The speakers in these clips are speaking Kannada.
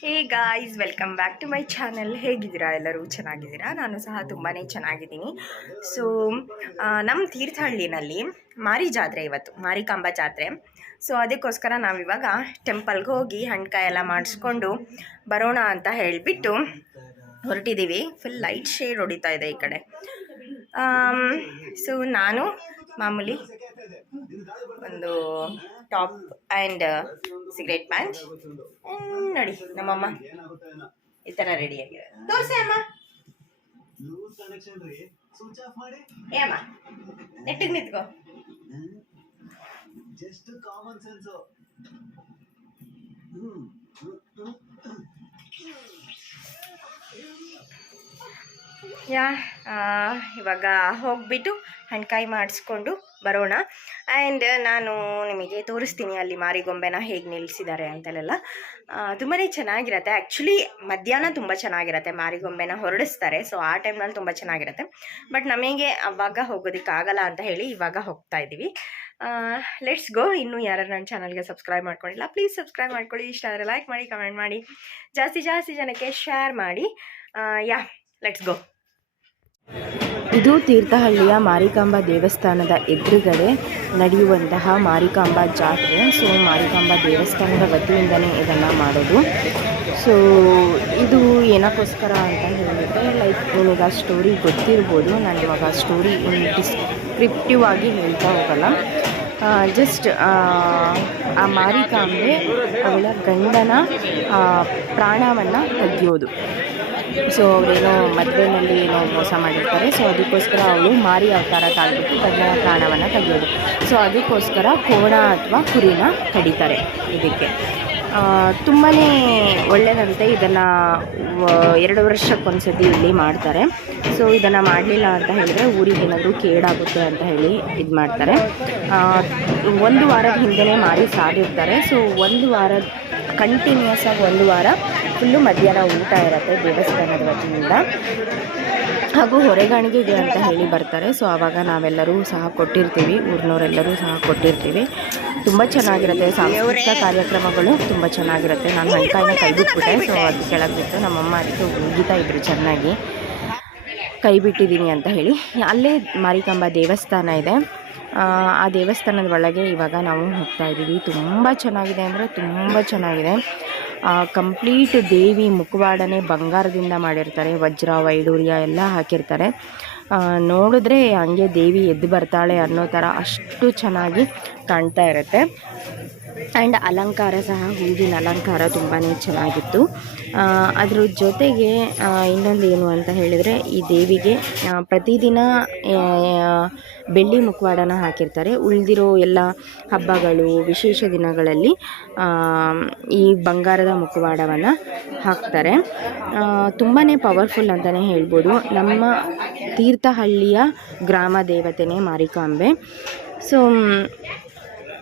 Hey guys welcome back to my channel ಹೇಗಿದ್ದೀರಾ ಎಲ್ಲರೂ? ಚೆನ್ನಾಗಿದ್ದೀರಾ? ನಾನು ಸಹ ತುಂಬಾ ಚೆನ್ನಾಗಿದ್ದೀನಿ. ಸೊ ನಮ್ಮ ತೀರ್ಥಹಳ್ಳಿನಲ್ಲಿ ಮಾರಿ ಜಾತ್ರೆ ಇವತ್ತು, ಮಾರಿಕಾಂಬ ಜಾತ್ರೆ. ಸೊ ಅದಕ್ಕೋಸ್ಕರ ನಾವಿವಾಗ ಟೆಂಪಲ್ಗೆ ಹೋಗಿ ಹಣ್ಕಾಯಿ ಎಲ್ಲ ಮಾಡಿಸ್ಕೊಂಡು ಬರೋಣ ಅಂತ ಹೇಳಿಬಿಟ್ಟು ಹೊರಟಿದ್ದೀವಿ. ಫುಲ್ ಲೈಟ್ ಶೇಡ್ ಹೊಡಿತಾ ಇದೆ ಈ ಕಡೆ. ಸೊ ನಾನು ಮಾಮೂಲಿ ಒಂದು ಟಾಪ್ ಆ್ಯಂಡ್ ಸಿಗರೇಟ್ ಪ್ಯಾಂಟ್ ನೋಡಿ, ನಮ್ಮಮ್ಮ ಈ ಥರ ರೆಡಿ ಆಗಿದೆ ತೋರಿಸಿ, ಅಮ್ಮ. ಏ, ಅಮ್ಮ, ನೆಟ್ಟಿಗೆ ನಿಂತ್ಕೋ. ಜಸ್ಟ್ ಕಾಮನ್ ಸೆನ್ಸ್ ಯಾ ಇವಾಗ ಹೋಗ್ಬಿಟ್ಟು ಹಣ್ಕಾಯಿ ಮಾಡಿಸ್ಕೊಂಡು ಬರೋಣ. ಆ್ಯಂಡ್ ನಾನು ನಿಮಗೆ ತೋರಿಸ್ತೀನಿ ಅಲ್ಲಿ ಮಾರಿಗೊಂಬೆನ ಹೇಗೆ ನಿಲ್ಲಿಸಿದ್ದಾರೆ ಅಂತೆಲ್ಲ. ತುಂಬಾ ಚೆನ್ನಾಗಿರತ್ತೆ. ಆ್ಯಕ್ಚುಲಿ ಮಧ್ಯಾಹ್ನ ತುಂಬ ಚೆನ್ನಾಗಿರತ್ತೆ ಮಾರಿಗೊಂಬೆನ ಹೊರಡಿಸ್ತಾರೆ. ಸೊ ಆ ಟೈಮ್ನಲ್ಲಿ ತುಂಬ ಚೆನ್ನಾಗಿರತ್ತೆ. ಬಟ್ ನಮಗೆ ಅವಾಗ ಹೋಗೋದಕ್ಕಾಗಲ್ಲ ಅಂತ ಹೇಳಿ ಇವಾಗ ಹೋಗ್ತಾ ಇದ್ದೀವಿ. ಲೆಟ್ಸ್ ಗೋ ಇನ್ನೂ ಯಾರು ನನ್ನ ಚಾನಲ್ಗೆ ಸಬ್ಸ್ಕ್ರೈಬ್ ಮಾಡ್ಕೊಂಡಿಲ್ಲ ಪ್ಲೀಸ್ ಸಬ್ಸ್ಕ್ರೈಬ್ ಮಾಡ್ಕೊಳ್ಳಿ. ಇಷ್ಟ ಆದರೆ ಲೈಕ್ ಮಾಡಿ ಕಮೆಂಟ್ ಮಾಡಿ. ಜಾಸ್ತಿ ಜಾಸ್ತಿ ಜನಕ್ಕೆ ಶೇರ್ ಮಾಡಿ. ಯಾ ಲೆಟ್ಸ್ ಗೋ ಇದು ತೀರ್ಥಹಳ್ಳಿಯ ಮಾರಿಕಾಂಬಾ ದೇವಸ್ಥಾನದ ಎದುರುಗಡೆ ನಡೆಯುವಂತಹ ಮಾರಿಕಾಂಬಾ ಜಾತ್ರೆ. ಸೊ ಮಾರಿಕಾಂಬಾ ದೇವಸ್ಥಾನದ ವತಿಯಿಂದನೇ ಇದನ್ನು ಮಾಡೋದು. ಸೊ ಇದು ಏನಕ್ಕೋಸ್ಕರ ಅಂತ ಹೇಳಿದರೆ ಲೈಕ್ ನಿಮಗೆ ಆ ಸ್ಟೋರಿ ಗೊತ್ತಿರ್ಬೋದು. ನಾನು ಇವಾಗ ಸ್ಟೋರಿ ಡಿಸ್ಕ್ರಿಪ್ಟಿವ್ ಆಗಿ ಹೇಳ್ತಾ ಹೋಗಲ್ಲ. ಜಸ್ಟ್ ಆ ಮಾರಿಕಾಂಬೆ ಅವಳ ಗಂಡನ ಪ್ರಾಣವನ್ನು ತೆಗೆಯೋದು. ಸೊ ಅವರೇನೋ ಮದುವೆನಲ್ಲಿ ಏನೋ ಮೋಸ ಮಾಡಿರ್ತಾರೆ. ಸೊ ಅದಕ್ಕೋಸ್ಕರ ಅವಳು ಮಾರಿ ಅವತಾರ ತಾಳ್ಬಿಟ್ಟು ತನ್ನ ಪ್ರಾಣವನ್ನು ತೆಗೆಯೋದು. ಸೊ ಅದಕ್ಕೋಸ್ಕರ ಕೋಣ ಅಥವಾ ಕುರಿನ ಕಡಿತಾರೆ ಇದಕ್ಕೆ. ತುಂಬಾ ಒಳ್ಳೆಯದಂತೆ ಇದನ್ನು ಎರಡು ವರ್ಷಕ್ಕೊಂದ್ಸತಿ ಇಲ್ಲಿ ಮಾಡ್ತಾರೆ. ಸೊ ಇದನ್ನು ಮಾಡಲಿಲ್ಲ ಅಂತ ಹೇಳಿದ್ರೆ ಊರಿಗೆ ಏನಾದರೂ ಕೇಡಾಗುತ್ತೆ ಅಂತ ಹೇಳಿ ಇದು ಮಾಡ್ತಾರೆ. ಒಂದು ವಾರದ ಹಿಂದೆನೇ ಮಾರಿ ಸಾಗಿರ್ತಾರೆ. ಸೊ ಒಂದು ವಾರ ಕಂಟಿನ್ಯೂಸ್ ಆಗಿ ಒಂದು ವಾರ ಫುಲ್ಲು ಮಧ್ಯಾಹ್ನ ಊಟ ಇರುತ್ತೆ ದೇವಸ್ಥಾನದ ವತಿಯಿಂದ. ಹಾಗೂ ಹೊರೆಗಾಣಿಗೆಗೆ ಅಂತ ಹೇಳಿ ಬರ್ತಾರೆ. ಸೊ ಆವಾಗ ನಾವೆಲ್ಲರೂ ಸಹ ಕೊಟ್ಟಿರ್ತೀವಿ. ಊರಿನವರೆಲ್ಲರೂ ಸಹ ಕೊಟ್ಟಿರ್ತೀವಿ. ತುಂಬ ಚೆನ್ನಾಗಿರುತ್ತೆ. ಸಾಂಸ್ಕೃತಿಕ ಕಾರ್ಯಕ್ರಮಗಳು ತುಂಬ ಚೆನ್ನಾಗಿರುತ್ತೆ. ನಾನು ಹಣಕಾಯಿನ ಕೈ ಬಿಟ್ಬಿಟ್ಟೆ ಸೊ ಅದು ಕೆಳಗೆ ನಮ್ಮಮ್ಮ ಅದಕ್ಕೆ ಉಗಿತಾ ಇದ್ರು ಚೆನ್ನಾಗಿ. ಕೈ ಬಿಟ್ಟಿದ್ದೀನಿ ಅಂತ ಹೇಳಿ. ಅಲ್ಲೇ ಮಾರಿಕಂಬ ದೇವಸ್ಥಾನ ಇದೆ. ಆ, ಆ ದೇವಸ್ಥಾನದ ಒಳಗೆ ಇವಾಗ ನಾವು ಹೋಗ್ತಾ ಇದ್ದೀವಿ. ತುಂಬ ಚೆನ್ನಾಗಿದೆ ಅಂದರೆ ತುಂಬ ಚೆನ್ನಾಗಿದೆ. ಕಂಪ್ಲೀಟ್ ದೇವಿ ಮುಖವಾಡನೆ ಬಂಗಾರದಿಂದ ಮಾಡಿರ್ತಾರೆ, ವಜ್ರ, ವೈಡೂರ್ಯ ಎಲ್ಲ ಹಾಕಿರ್ತಾರೆ. ನೋಡಿದ್ರೆ ಹಂಗೆ ದೇವಿ ಎದ್ದು ಬರ್ತಾಳೆ ಅನ್ನೋ ಥರ ಅಷ್ಟು ಚೆನ್ನಾಗಿ ಕಾಣ್ತಾ ಇರುತ್ತೆ. ಆ್ಯಂಡ್ ಅಲಂಕಾರ ಸಹ, ಹೂವಿನ ಅಲಂಕಾರ ತುಂಬಾ ಚೆನ್ನಾಗಿತ್ತು. ಅದ್ರ ಜೊತೆಗೆ ಇನ್ನೊಂದು ಏನು ಅಂತ ಹೇಳಿದರೆ, ಈ ದೇವಿಗೆ ಪ್ರತಿದಿನ ಬೆಳ್ಳಿ ಮುಖವಾಡನ ಹಾಕಿರ್ತಾರೆ. ಉಳಿದಿರೋ ಎಲ್ಲ ಹಬ್ಬಗಳು, ವಿಶೇಷ ದಿನಗಳಲ್ಲಿ ಈ ಬಂಗಾರದ ಮುಖವಾಡವನ್ನು ಹಾಕ್ತಾರೆ. ತುಂಬಾ ಪವರ್ಫುಲ್ ಅಂತಲೇ ಹೇಳ್ಬೋದು. ನಮ್ಮ ತೀರ್ಥಹಳ್ಳಿಯ ಗ್ರಾಮ ದೇವತೆನೇ ಮಾರಿಕಾಂಬೆ. ಸೊ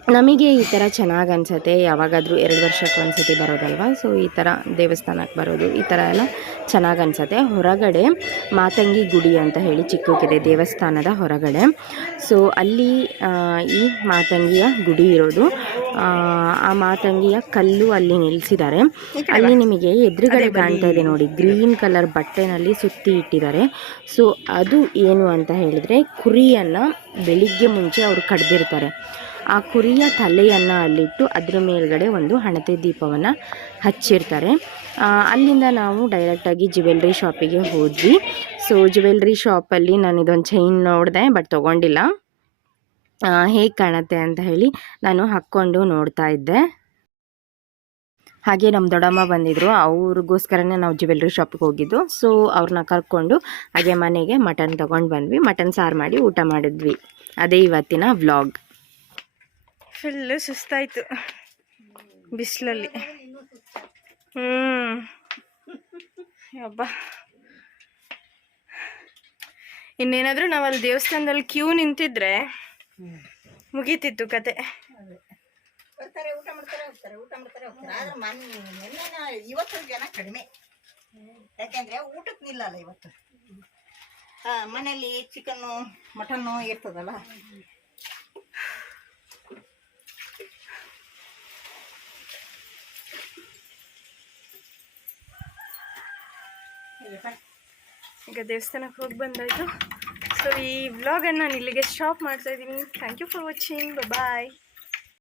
ನಮಗೆ ಈ ಥರ ಚೆನ್ನಾಗಿ ಅನಿಸುತ್ತೆ ಯಾವಾಗಾದರೂ ಎರಡು ವರ್ಷಕ್ಕೆ ಒಂದ್ಸತಿ ಬರೋದಲ್ವಾ? ಸೊ ಈ ಥರ ದೇವಸ್ಥಾನಕ್ಕೆ ಬರೋದು ಈ ಥರ ಎಲ್ಲ ಚೆನ್ನಾಗಿ ಅನಿಸುತ್ತೆ. ಹೊರಗಡೆ ಮಾತಂಗಿ ಗುಡಿ ಅಂತ ಹೇಳಿ ಚಿಕ್ಕಕ್ಕಿದೆ ದೇವಸ್ಥಾನದ ಹೊರಗಡೆ. ಸೊ ಅಲ್ಲಿ ಈ ಮಾತಂಗಿಯ ಗುಡಿ ಇರೋದು. ಆ, ಮಾತಂಗಿಯ ಕಲ್ಲು ಅಲ್ಲಿ ನಿಲ್ಲಿಸಿದ್ದಾರೆ ಅಲ್ಲಿ ನಿಮಗೆ ಎದುರುಗಡೆ ಕಾಣ್ತಾ ಇದೆ ನೋಡಿ ಗ್ರೀನ್ ಕಲರ್ ಬಟ್ಟೆನಲ್ಲಿ ಸುತ್ತಿ ಇಟ್ಟಿದ್ದಾರೆ. ಸೊ ಅದು ಏನು ಅಂತ ಹೇಳಿದರೆ ಕುರಿಯನ್ನು ಬೆಳಿಗ್ಗೆ ಮುಂಚೆ ಅವರು ಕಡ್ದಿರ್ತಾರೆ. ಆ ಕುರಿಯ ತಲೆಯನ್ನು ಅಲ್ಲಿಟ್ಟು ಅದ್ರ ಮೇಲ್ಗಡೆ ಒಂದು ಹಣತೆ ದೀಪವನ್ನು ಹಚ್ಚಿರ್ತಾರೆ. ಅಲ್ಲಿಂದ ನಾವು ಡೈರೆಕ್ಟಾಗಿ ಜ್ಯುವೆಲ್ರಿ ಶಾಪಿಗೆ ಹೋದ್ವಿ. ಸೊ ಜ್ಯುವೆಲ್ರಿ ಶಾಪಲ್ಲಿ ನಾನು ಇದೊಂದು ಚೈನ್ ನೋಡಿದೆ ಬಟ್ ತೊಗೊಂಡಿಲ್ಲ. ಹೇಗೆ ಕಾಣುತ್ತೆ ಅಂತ ಹೇಳಿ ನಾನು ಹಾಕ್ಕೊಂಡು ನೋಡ್ತಾ ಇದ್ದೆ. ಹಾಗೆ ನಮ್ಮ ದೊಡ್ಡಮ್ಮ ಬಂದಿದ್ರು. ಅವ್ರಿಗೋಸ್ಕರನೇ ನಾವು ಜ್ಯುವೆಲ್ರಿ ಶಾಪಿಗೆ ಹೋಗಿದ್ದು. ಸೊ ಅವ್ರನ್ನ ಕರ್ಕೊಂಡು ಹಾಗೆ ಮನೆಗೆ ಮಟನ್ ತೊಗೊಂಡು ಬಂದ್ವಿ. ಮಟನ್ ಸಾರು ಮಾಡಿ ಊಟ ಮಾಡಿದ್ವಿ. ಅದೇ ಇವತ್ತಿನ ವ್ಲಾಗ್ ಫುಲ್ಲು ಸುಸ್ತಾಯಿತು. ಬಿಸಿಲಲ್ಲಿ. ಹ್ಞೂ ಹಬ್ಬ ಇನ್ನೇನಾದರೂ ನಾವು ಅಲ್ಲಿ ದೇವಸ್ಥಾನದಲ್ಲಿ ಕ್ಯೂ ನಿಂತಿದ್ರೆ ಮುಗೀತಿತ್ತು ಕತೆ. ಊಟ ಮಾಡ್ತಾರೆ ಇವತ್ತು ಜನ ಕಡಿಮೆ. ಯಾಕೆಂದ್ರೆ ಊಟಕ್ಕೆ ನಿಲ್ಲಲ್ಲ ಇವತ್ತು. ಮನೇಲಿ ಚಿಕನ್ನು ಮಟನ್ನು ಇರ್ತದಲ್ಲ? ಈಗ ದೇವಸ್ಥಾನಕ್ಕೆ ಹೋಗಿ ಬಂದಾಯಿತು. ಸೊ ಈ ವ್ಲಾಗನ್ನು ನಾನು ಇಲ್ಲಿಗೆ ಸ್ಟಾಪ್ ಮಾಡ್ತಾಯಿದ್ದೀನಿ thank you for watching bye